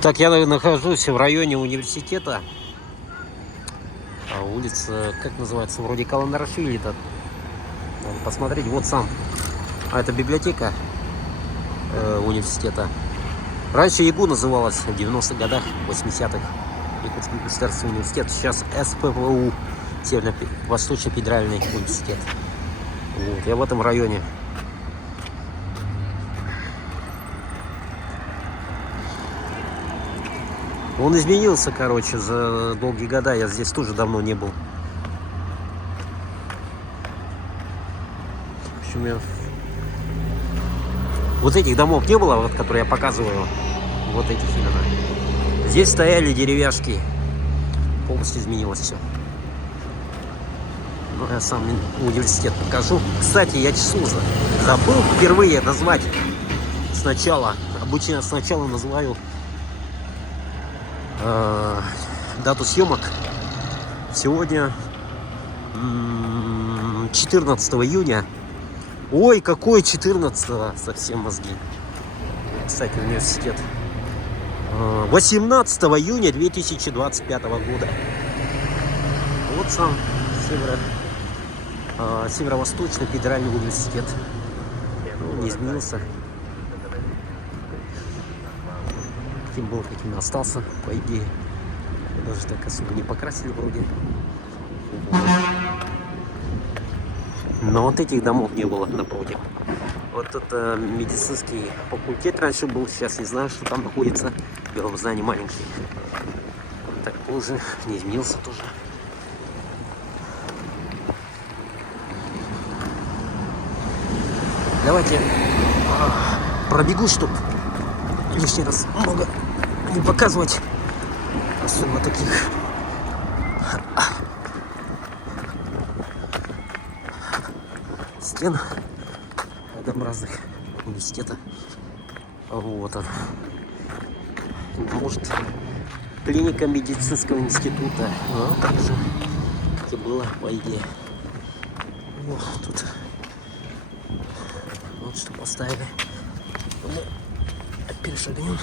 Так, я нахожусь в районе университета. Улица, как называется, вроде Каландарашвили. Надо посмотреть, вот сам. А это библиотека университета. Раньше ЯГУ называлась в 90-х годах, 80-х. Якутский государственный университет. Сейчас СПВУ, Северо-Восточный федеральный университет. Вот, я в этом районе. Он изменился, короче, за долгие года. Я здесь тоже давно не был. В общем, вот этих домов не было, вот, которые я показываю. Вот этих именно. Здесь стояли деревяшки. Полностью изменилось все. Ну, я сам университет покажу. Кстати, я число забыл впервые назвать сначала. Обычно сначала называю дату съемок. Сегодня 14 июня. Ой, какой 14-го? Совсем мозги. Кстати, университет. 18 июня 2025 года. Вот сам Северо-Восточный федеральный университет. Не изменился. Каким был, каким остался, по идее. Даже так особо не покрасили вроде. Но вот этих домов не было напротив. Вот это медицинский факультет раньше был, сейчас не знаю, что там находится. В белом здании маленький. Так уже не изменился тоже. Давайте пробегу, чтобы лишний раз много не показывать. Особенно таких стен однообразных университета. Вот он. Может, клиника медицинского института. Ну, так же, как и было, по идее. Вот тут. Вот что поставили. Мы перешагнем.